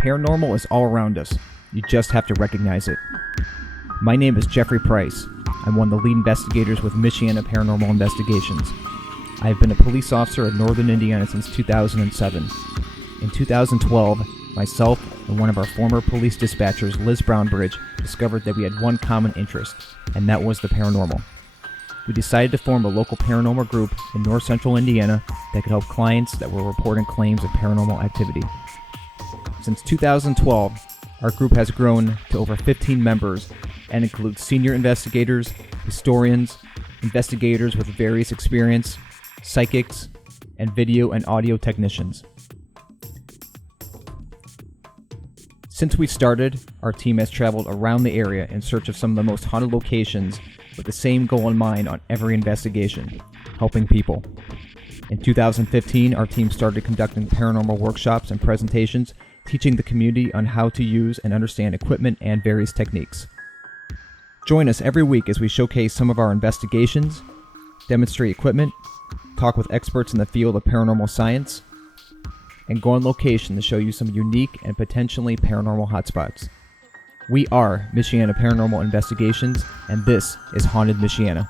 paranormal is all around us. You just have to recognize it. My name is Jeffrey Price. I'm one of the lead investigators with Michiana Paranormal Investigations. I have been a police officer in northern Indiana since 2007. In 2012, myself and one of our former police dispatchers, Liz Brownbridge, discovered that we had one common interest, and that was the paranormal. We decided to form a local paranormal group in north central Indiana that could help clients that were reporting claims of paranormal activity. Since 2012, our group has grown to over 15 members and includes senior investigators, historians, investigators with various experience, psychics, and video and audio technicians. Since we started, our team has traveled around the area in search of some of the most haunted locations with the same goal in mind on every investigation: helping people. In 2015, our team started conducting paranormal workshops and presentations, teaching the community on how to use and understand equipment and various techniques. Join us every week as we showcase some of our investigations, demonstrate equipment, talk with experts in the field of paranormal science, and go on location to show you some unique and potentially paranormal hotspots. We are Michiana Paranormal Investigations, and this is Haunted Michiana.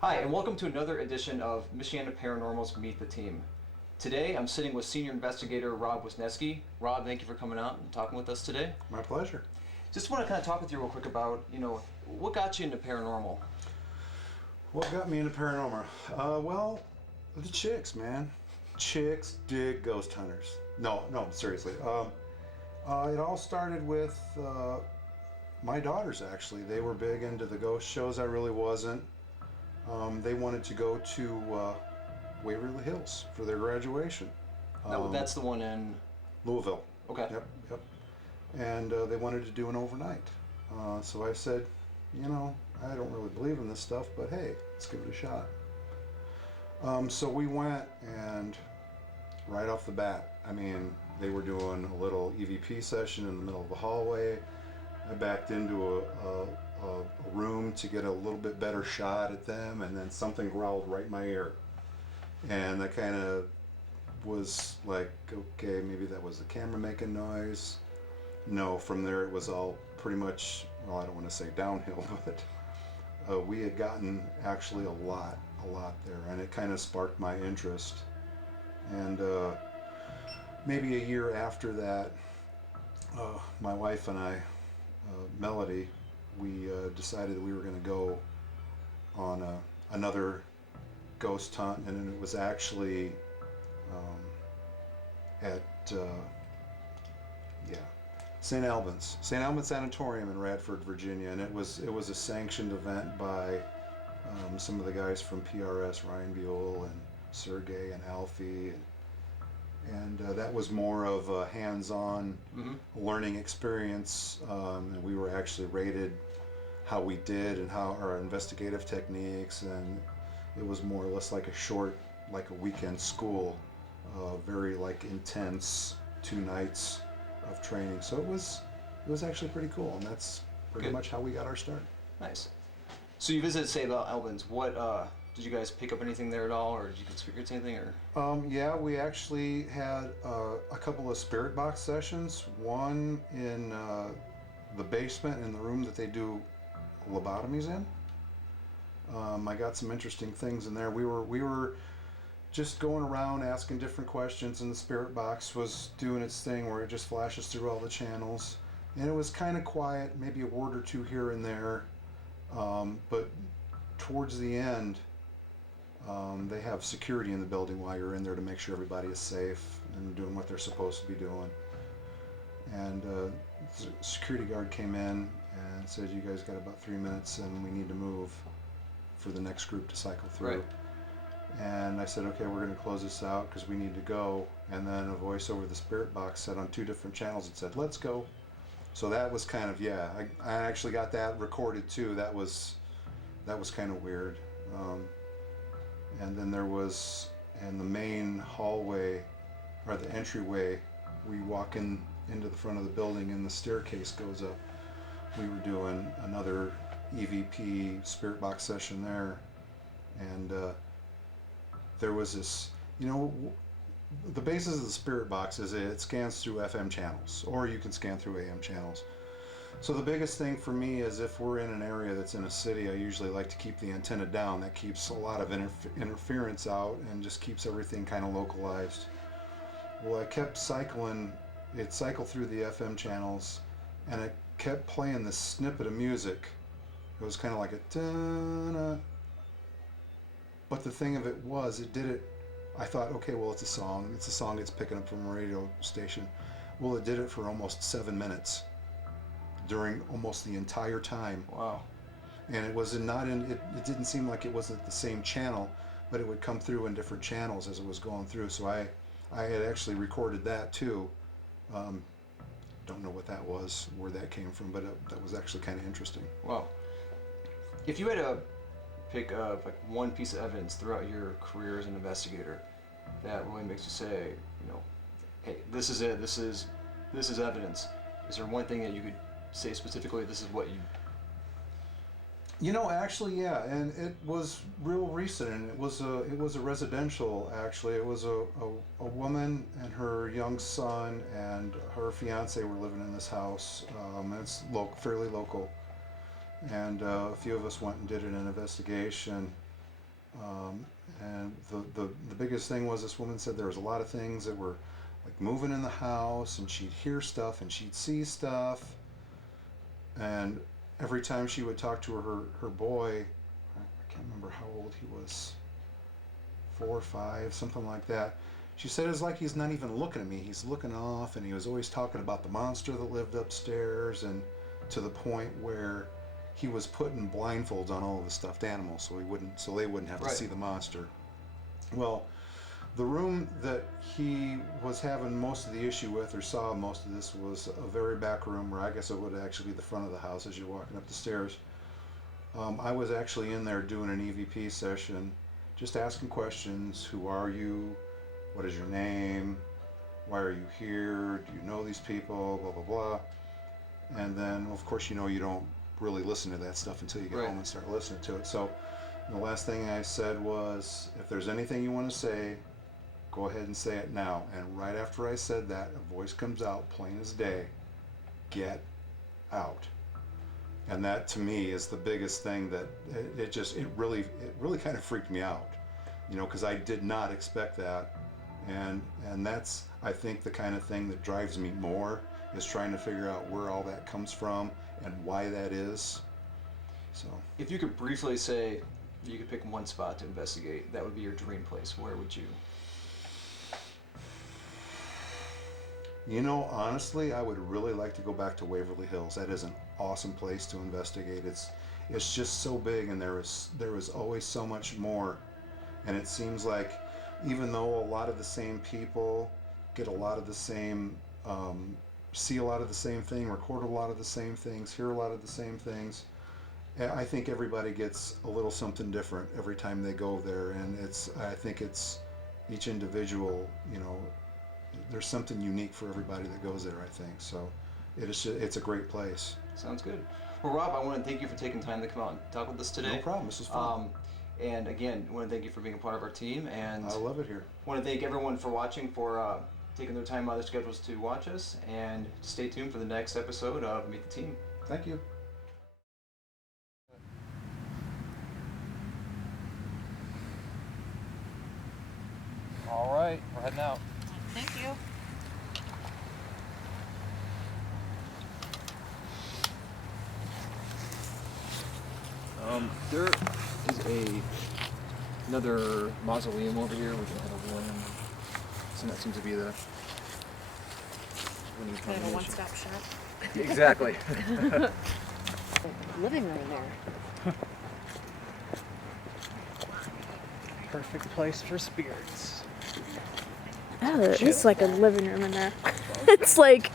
Hi, and welcome to another edition of Michiana Paranormal's Meet the Team. Today, I'm sitting with senior investigator Rob Wisniewski. Rob, thank you for coming out and talking with us today. My pleasure. Just want to kind of talk with you real quick about, what got you into paranormal? What got me into paranormal? Well, the chicks, man. Chicks dig ghost hunters. No, seriously. It all started with my daughters, actually. They were big into the ghost shows. I really wasn't. They wanted to go to Waverly Hills for their graduation. That's the one in Louisville. Okay. Yep. And they wanted to do an overnight. So I said, I don't really believe in this stuff, but hey, let's give it a shot. So we went, and right off the bat, they were doing a little EVP session in the middle of the hallway. I backed into a room to get a little bit better shot at them, and then something growled right in my ear. And that kind of was like, okay, maybe that was the camera making noise. No, from there it was all pretty much, well, I don't want to say downhill, but we had gotten actually a lot there, and it kind of sparked my interest. And maybe a year after that, my wife and I, Melody, we decided that we were going to go on another ghost hunt, and it was actually at St. Albans Sanatorium in Radford, Virginia, and it was a sanctioned event by some of the guys from PRS, Ryan Buell and Sergey and Alfie, and that was more of a hands-on learning experience, and we were actually rated how we did and how our investigative techniques, and it was more or less like a weekend school, very intense 2 nights of training. So it was actually pretty cool, and that's pretty much how we got our start. Nice. So you visited St. Albans. What did you guys pick up anything there at all, or did you experience anything? Or yeah, we actually had a couple of spirit box sessions. One in the basement in the room that they do lobotomies in. I got some interesting things in there. We were just going around asking different questions, and the spirit box was doing its thing where it just flashes through all the channels, and it was kind of quiet, maybe a word or two here and there, but towards the end, they have security in the building while you're in there to make sure everybody is safe and doing what they're supposed to be doing. And the security guard came in and said, "You guys got about 3 minutes, and we need to move for the next group to cycle through." Right. And I said, "Okay, we're going to close this out because we need to go." And then a voice over the spirit box said on 2 different channels, it said, "Let's go." So that was kind of, yeah, I actually got that recorded too. That was kind of weird. And then there was in the main hallway or the entryway, we walk into the front of the building and the staircase goes up. We were doing another EVP spirit box session there, and there was this, the basis of the spirit box is it scans through FM channels, or you can scan through AM channels. So the biggest thing for me is if we're in an area that's in a city, I usually like to keep the antenna down. That keeps a lot of interference out and just keeps everything kind of localized. Well, I kept cycling, it cycled through the FM channels, and it kept playing this snippet of music. It was kind of like a da-na. But the thing of it was, it did it, I thought, okay, well, it's a song it's picking up from a radio station. Well, it did it for almost 7 minutes during almost the entire time. Wow. And it was not in, it didn't seem like it wasn't the same channel, but it would come through in different channels as it was going through. So I had actually recorded that too. Don't know what that was, where that came from, but that was actually kind of interesting. Wow. If you had to pick up like one piece of evidence throughout your career as an investigator that really makes you say, hey, this is it, this is evidence. Is there one thing that you could say specifically, this is what you... Actually, yeah, and it was real recent, and it was a residential, actually. It was a woman and her young son and her fiance were living in this house. It's fairly local, and a few of us went and did an investigation. And the biggest thing was this woman said there was a lot of things that were like moving in the house, and she'd hear stuff and she'd see stuff, and every time she would talk to her boy, I can't remember how old he was, 4 or 5, something like that. She said it's like he's not even looking at me, he's looking off, and he was always talking about the monster that lived upstairs, and to the point where he was putting blindfolds on all of the stuffed animals so they wouldn't have to see the monster. Well, the room that he was having most of the issue with, or saw most of this, was a very back room, where I guess it would actually be the front of the house as you're walking up the stairs. I was actually in there doing an EVP session, just asking questions. Who are you? What is your name? Why are you here? Do you know these people? Blah, blah, blah. And then, of course, you don't really listen to that stuff until you get home and start listening to it. So the last thing I said was, if there's anything you want to say, go ahead and say it now. And right after I said that, a voice comes out, plain as day, get out. And that to me is the biggest thing that it really kind of freaked me out, because I did not expect that. And that's, I think, the kind of thing that drives me more, is trying to figure out where all that comes from and why that is. So if you could briefly say you could pick one spot to investigate, that would be your dream place, where would you? Honestly, I would really like to go back to Waverly Hills. That is an awesome place to investigate. It's just so big, and there is always so much more. And it seems like, even though a lot of the same people get a lot of the same, see a lot of the same thing, record a lot of the same things, hear a lot of the same things, I think everybody gets a little something different every time they go there. And I think it's each individual, there's something unique for everybody that goes there, I think. So it's a great place. Sounds good. Well, Rob, I want to thank you for taking time to come out and talk with us today. No problem. This is fun. And again, I want to thank you for being a part of our team. And I love it here. I want to thank everyone for watching, for taking their time out of their schedules to watch us. And stay tuned for the next episode of Meet the Team. Thank you. All right, we're heading out. Thank you. There is another mausoleum over here with another one. So that seems to be the winning Kind of a combination. one-stop shop. Exactly. Living room there. Perfect place for spirits. Oh, it's like a living room in there. It's like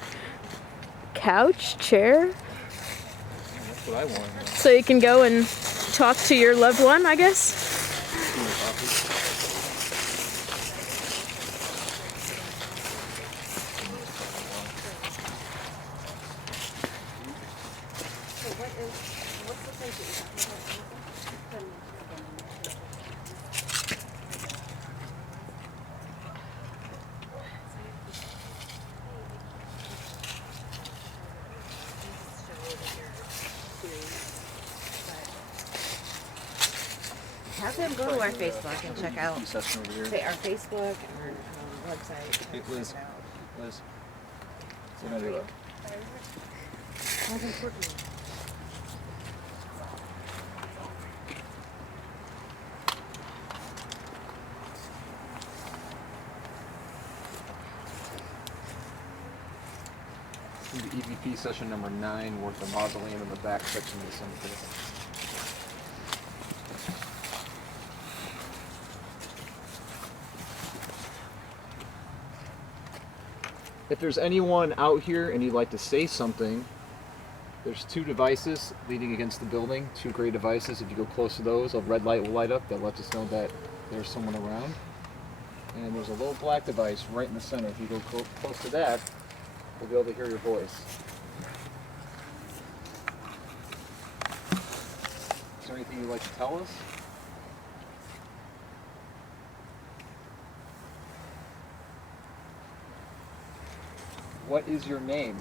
couch, chair, That's what I want. so you can go and talk to your loved one, I guess. Have them go to our Facebook and check out Session over here. say our Facebook, our website. Hey, Liz. Liz. We're gonna do that. How's important? The EVP session number 9, worth the mausoleum in the back section of the cemetery. If there's anyone out here and you'd like to say something, there's 2 devices leading against the building, 2 gray devices. If you go close to those, a red light will light up that lets us know that there's someone around. And there's a little black device right in the center. If you go close to that, we'll be able to hear your voice. Is there anything you'd like to tell us? What is your name?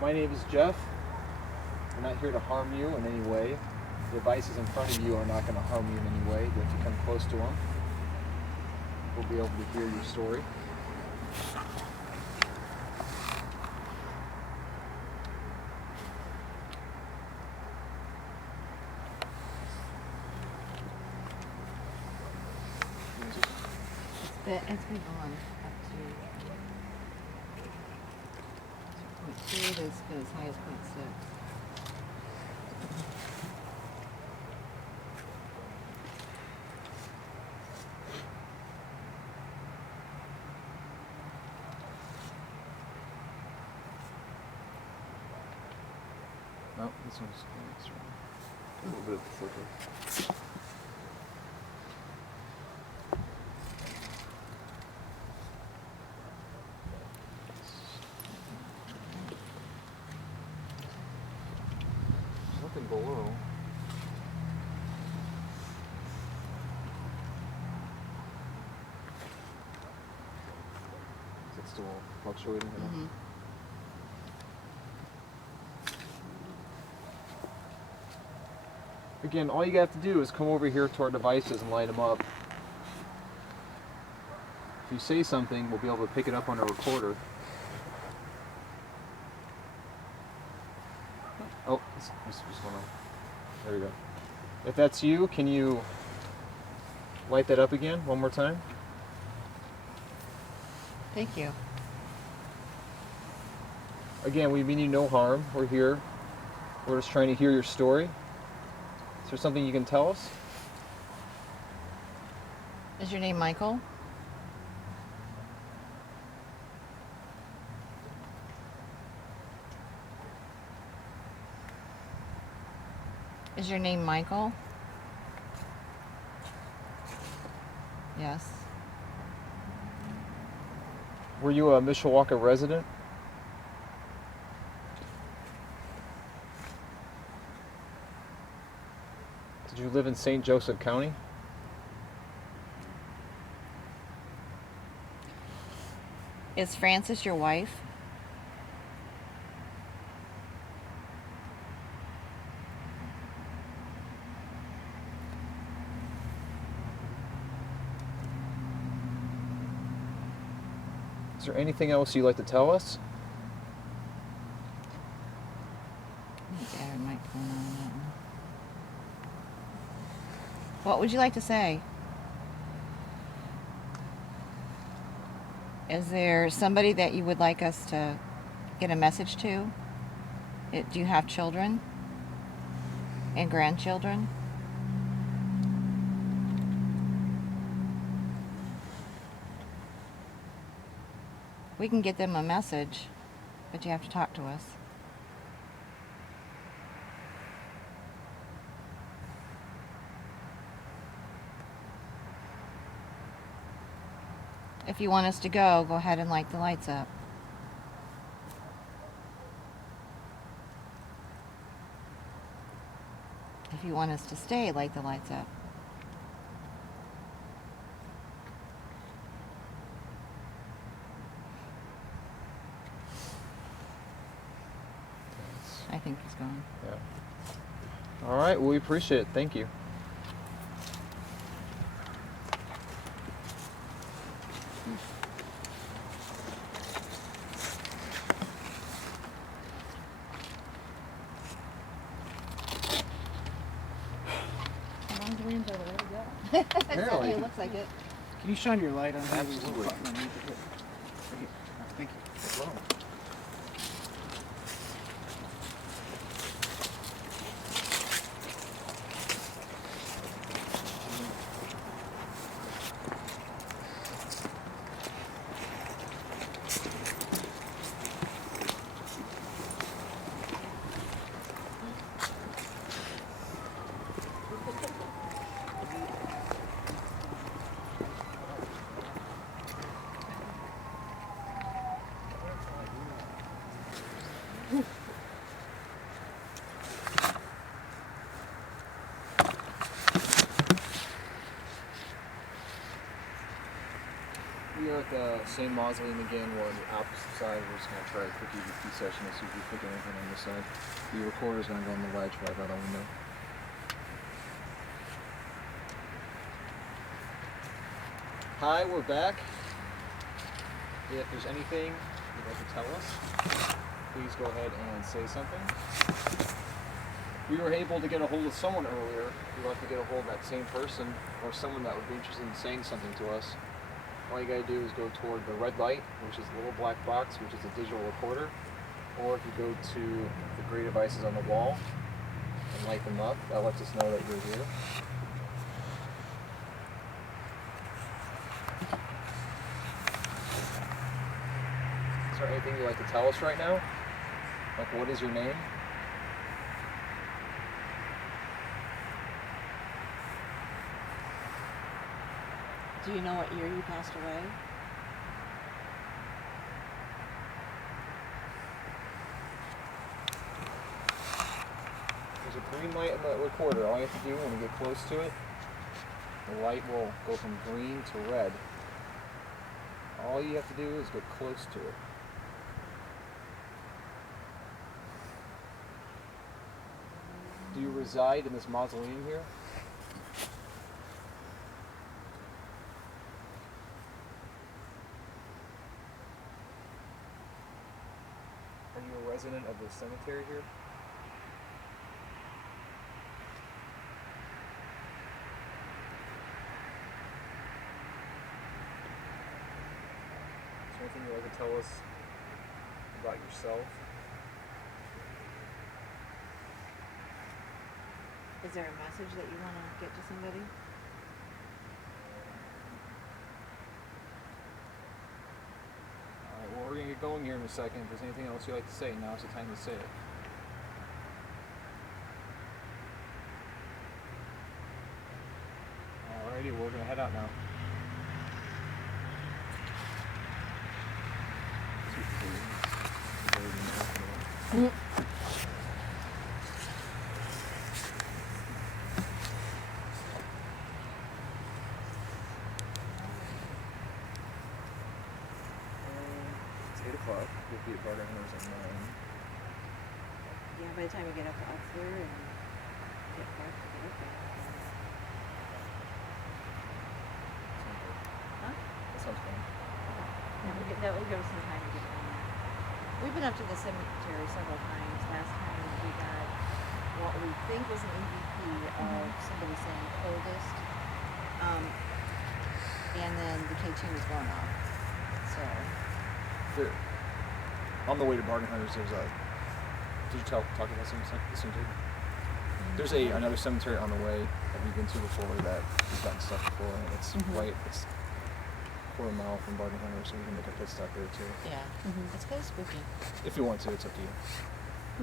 My name is Jeff. We're not here to harm you in any way. The devices in front of you are not going to harm you in any way, but if you come close to them, we'll be able to hear your story. It's been on up to 0.2. It has been as high as 0.6. No, this one's extra. A little bit of the flicker. There's nothing below. Is it still fluctuating? Mm-hmm. Again, all you have to do is come over here to our devices and light them up. If you say something, we'll be able to pick it up on a recorder. Oh, what's going on? There we go. If that's you, can you light that up again one more time? Thank you. Again, we mean you no harm. We're here. We're just trying to hear your story. Is there something you can tell us? Is your name Michael? Is your name Michael? Yes. Were you a Mishawaka resident? Did you live in St. Joseph County? Is Frances your wife? Is there anything else you'd like to tell us? Yeah, I might phone on that one. What would you like to say? Is there somebody that you would like us to get a message to? Do you have children and grandchildren? We can get them a message, but you have to talk to us. If you want us to go ahead and light the lights up. If you want us to stay, light the lights up. I think he's gone. Yeah. All right. Well, we appreciate it. Thank you. Apparently. It looks like it. Can you shine your light on here? Absolutely. Thank you. Well, we are at the same mausoleum again. We're on the opposite side. We're just going to try a quick EVP session to see if we pick anything on this side. The recorder's going to go on the ledge right by the window. Hi, we're back. If there's anything you'd like to tell us, please go ahead and say something. We were able to get a hold of someone earlier. We'd like to get a hold of that same person or someone that would be interested in saying something to us. All you gotta do is go toward the red light, which is the little black box, which is a digital recorder. Or if you go to the gray devices on the wall and light them up, that lets us know that you're here. Is there anything you'd like to tell us right now? Like, what is your name? Do you know what year you passed away? There's a green light in the recorder. All you have to do when you get close to it, the light will go from green to red. All you have to do is get close to it. Do you reside in this mausoleum here? Are you a resident of the cemetery here? Is there anything you'd like to tell us about yourself? Is there a message that you want to get to somebody? Alright, well, we're going to get going here in a second. If there's anything else you'd like to say, now's the time to say it. Alrighty, we're going to head out now. It's 8 o'clock. You'll be at Paranormal at 9. Yeah, by the time we get up there and get back to get up there. Huh? That sounds fun. That will give us some time to get down there. We've been up to the cemetery several times. Last time we got what we think was an EVP of somebody saying coldest. And then the K2 was going off. So So. There, on the way to Bargain Hunters, there's a. Did you talk about the cemetery? There's another cemetery on the way that we've been to before that has gotten stuff before, and it's it's a quarter mile from Bargain Hunters, so we can make a pit stop there too. Yeah. It's kind of spooky. If you want to, it's up to you.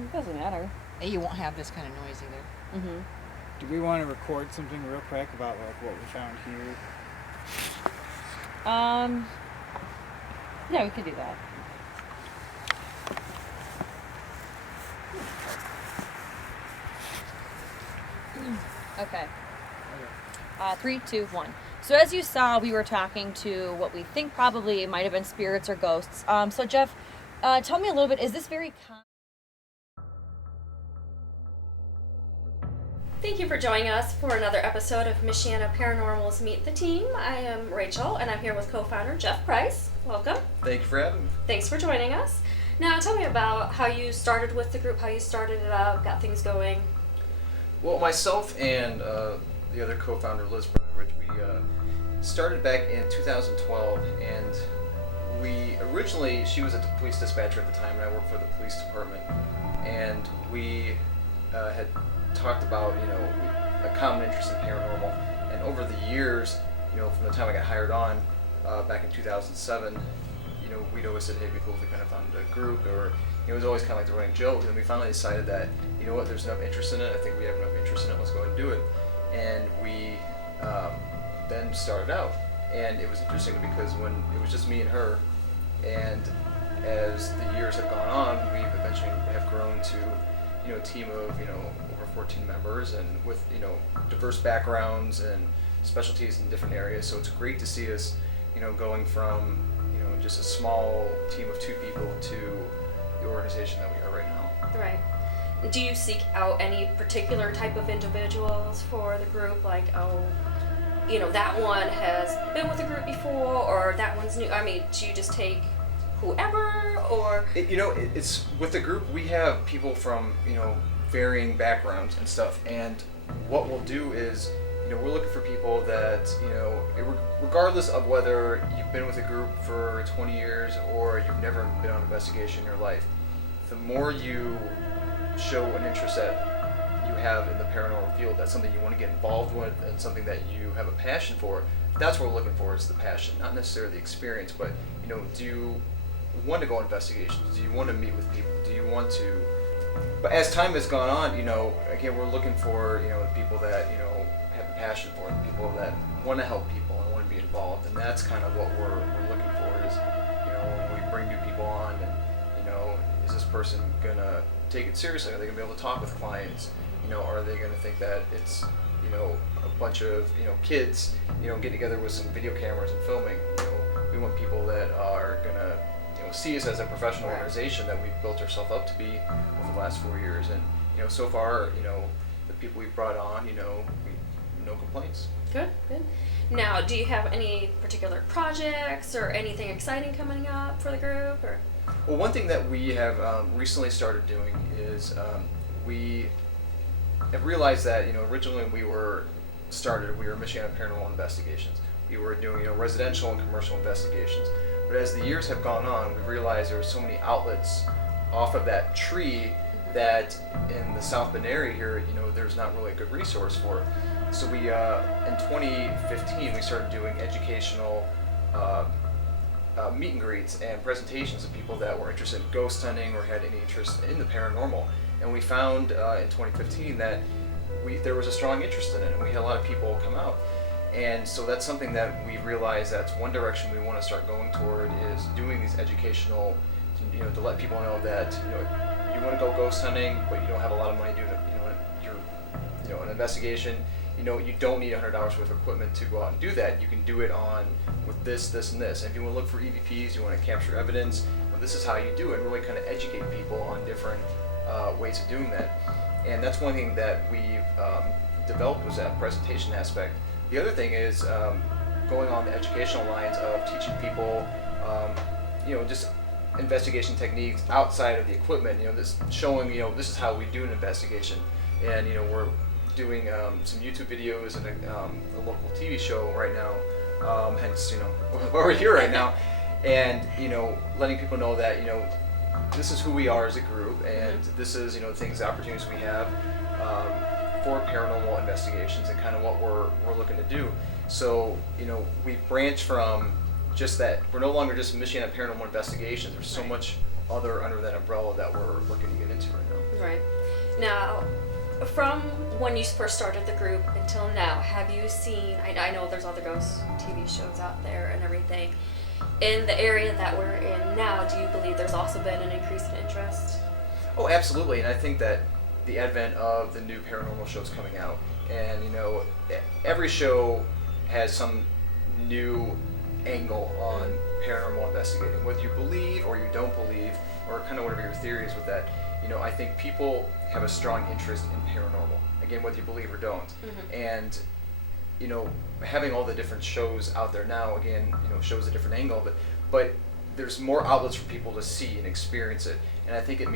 It doesn't matter. And you won't have this kind of noise either. Do we want to record something real quick about like what we found here? Yeah, we could do that. Okay. 3, 2, 1. So as you saw, we were talking to what we think probably might have been spirits or ghosts. So Jeff, tell me a little bit, is this very common? Thank you for joining us for another episode of Michiana Paranormal's Meet the Team. I am Rachel, and I'm here with co-founder Jeff Price. Welcome. Thank you for having me. Thanks for joining us. Now, tell me about how you started with the group, how you started it up, got things going. Well, myself and the other co-founder, Liz Brownridge, we started back in 2012, and she was a police dispatcher at the time, and I worked for the police department, and we had talked about, a common interest in paranormal, and over the years, from the time I got hired on back in 2007, we'd always said, hey, it'd be cool if we kind of found a group, or it was always kind of like the running joke, and we finally decided that, there's enough interest in it, I think we have enough interest in it, let's go ahead and do it. And we then started out, and it was interesting because when it was just me and her, and as the years have gone on, we eventually have grown to, a team of, over 14 members, and with, diverse backgrounds and specialties in different areas, so it's great to see us, going from, just a small team of 2 people to the organization that we are right now. Right. Do you seek out any particular type of individuals for the group? Like, that one has been with the group before, or that one's new? I mean, do you just take whoever, or? It's with the group, we have people from, varying backgrounds and stuff, and what we'll do is, we're looking for people that, regardless of whether you've been with a group for 20 years or you've never been on an investigation in your life, the more you show an interest that you have in the paranormal field, that's something you want to get involved with and something that you have a passion for, that's what we're looking for, is the passion, not necessarily the experience, but, do you want to go on investigations? Do you want to meet with people? Do you want to? But as time has gone on, again, we're looking for, the people that, have a passion for it, the people that want to help people and want to be involved, and that's kind of what we're looking for is, when we bring new people on, and, is this person going to take it seriously? Are they going to be able to talk with clients? Are they going to think that it's, a bunch of, kids, getting together with some video cameras and filming? We want people that are going to, see us as a professional organization that we've built ourselves up to be over the last 4 years. And, so far, the people we've brought on, no complaints. Good. Now, do you have any particular projects or anything exciting coming up for the group, or? Well, one thing that we have recently started doing is we have realized that, originally when we were Michiana Paranormal Investigations. We were doing, residential and commercial investigations. But as the years have gone on, we've realized there are so many outlets off of that tree that in the South Bend area here, there's not really a good resource for it. So we, in 2015, we started doing educational meet and greets and presentations of people that were interested in ghost hunting or had any interest in the paranormal. And we found in 2015 that there was a strong interest in it, and we had a lot of people come out. And so that's something that we realized that's one direction we want to start going toward, is doing these educational, to let people know that, you want to go ghost hunting, but you don't have a lot of money doing an investigation. You don't need $100 worth of equipment to go out and do that. You can do it with this, and this. And if you want to look for EVPs, you want to capture evidence, well, this is how you do it, and really kind of educate people on different ways of doing that. And that's one thing that we've developed, was that presentation aspect. The other thing is going on the educational lines of teaching people, just investigation techniques outside of the equipment. This showing, this is how we do an investigation, and we're doing some YouTube videos and a local TV show right now. Hence, why we're here right now. and letting people know that this is who we are as a group, and this is the things, the opportunities we have for paranormal investigations and kind of what we're looking to do. So we branch from just that. We're no longer just Michiana Paranormal Investigations. There's so much other under that umbrella that we're looking to get into right now. Right. Now, from when you first started the group until now, have you seen, I know there's other ghost TV shows out there and everything, in the area that we're in now, do you believe there's also been an increase in interest? Oh, absolutely. And I think that the advent of the new paranormal shows coming out, and every show has some new angle on paranormal investigating, whether you believe or you don't believe, or kind of whatever your theory is with that. I think people have a strong interest in paranormal, again, whether you believe or don't. And having all the different shows out there now, again, shows a different angle, but there's more outlets for people to see and experience it. And I think it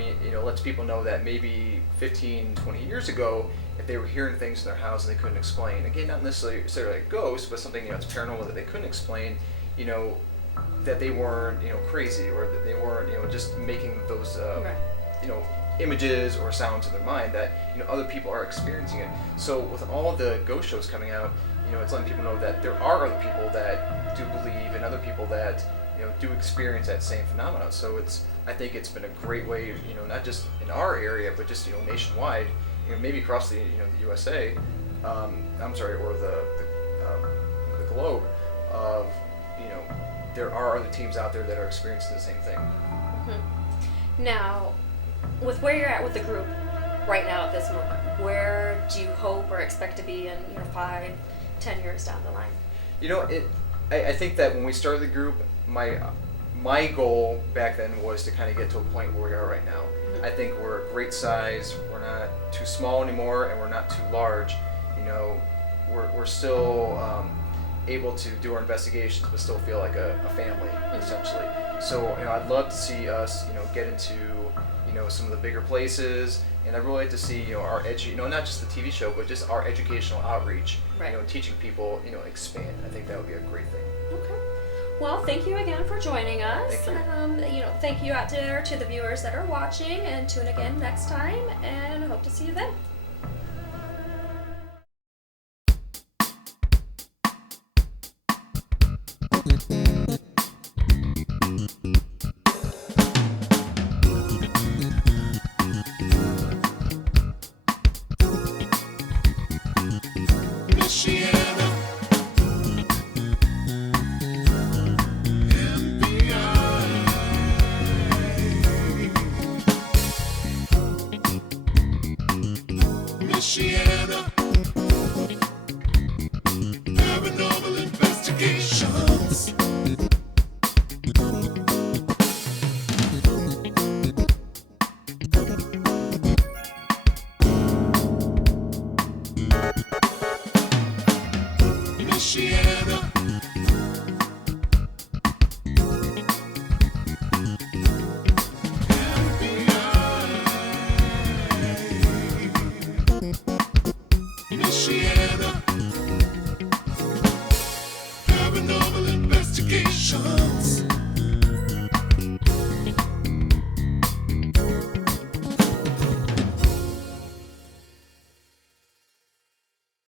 lets people know that maybe 15, 20 years ago, if they were hearing things in their house and they couldn't explain, again, not necessarily like ghosts, but something that's paranormal that they couldn't explain, that they weren't crazy, or that they weren't just making those images or sounds in their mind, that other people are experiencing it. So with all the ghost shows coming out, it's letting people know that there are other people that do believe, and other people that do experience that same phenomenon. So I think it's been a great way, not just in our area, but just nationwide, maybe across the the USA, or the globe, of there are other teams out there that are experiencing the same thing. Now, with where you're at with the group right now at this moment, where do you hope or expect to be in 5, 10 years down the line? I think that when we started the group, my goal back then was to kind of get to a point where we are right now. I think we're a great size. We're not too small anymore, and we're not too large. We're still able to do our investigations, but still feel like a family, essentially. So I'd love to see us get into some of the bigger places, and I'd really like to see our not just the TV show, but just our educational outreach, teaching people expand. I think that would be a great thing. Okay. Well, thank you again for joining us. Thank you. Thank you out there to the viewers that are watching, and tune again next time, and I hope to see you then. Michiana and beyond. Michiana Paranormal Investigations.